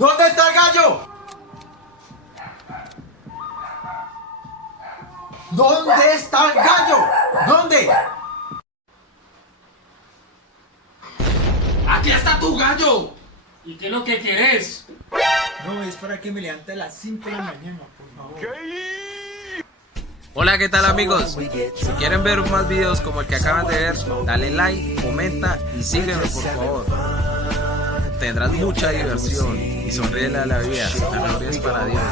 ¿Dónde está el gallo? ¿Dónde está el gallo? ¿Dónde? ¡Aquí está tu gallo! ¿Y qué es lo que querés? No, es para que me levante a las 5 de la mañana, por favor. Hola, ¿qué tal amigos? Si quieren ver más videos como el que acaban de ver, dale like, comenta y sígueme por favor. Tendrás mucha diversión y sonríele a la vida, la gloria es para Dios.